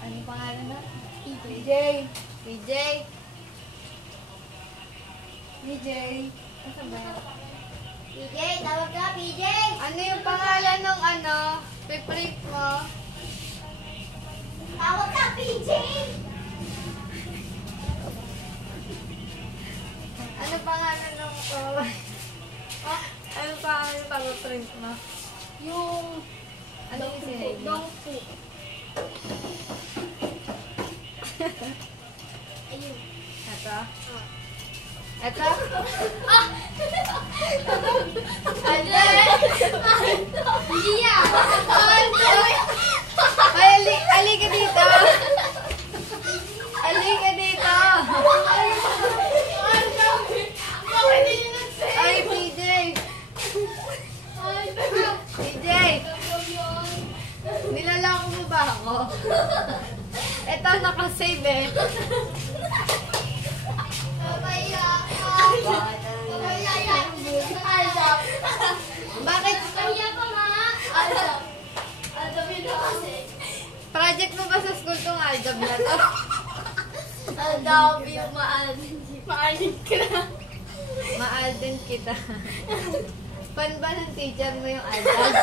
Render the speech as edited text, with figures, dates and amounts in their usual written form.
Ano pangalan na? PJ. PJ. PJ. Ano ba yan? PJ, tawag ka, PJ. Ano yung pangalan ng ano? Piprint mo? Tawag ka, PJ. Ano pangalan ng ano pangalan ng papaprint mo? Yung Ano yung sinave mo? Dongfu. Ayun. Ito? Ah. Ito? Ano? Hindi yan. Ay, alika dito! Alika dito! Ay, PJ! PJ! Nilalako mo ba ako? Ito, nakasave eh. Bakit? Project mo ba sa school tong Aldab na to? Ang dami yung maalin ka na. Maalden kita. Fan ba ng teacher mo yung Aldab?